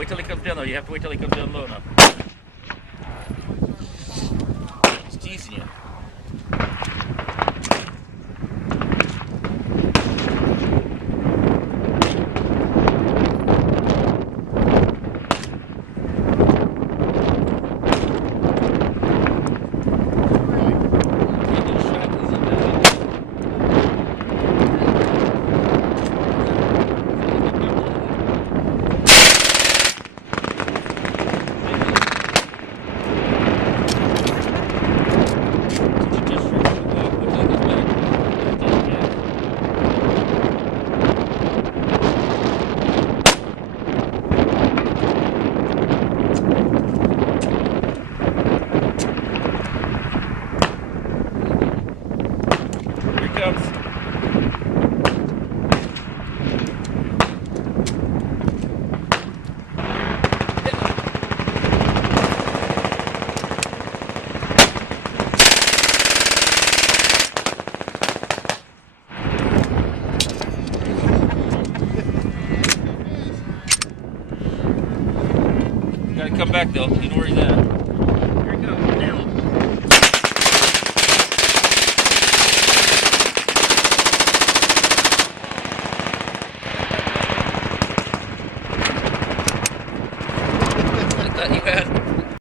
Wait till he comes down though. You have to wait till he comes down low enough. He's teasing you. Gotta come back though. You know where he's at.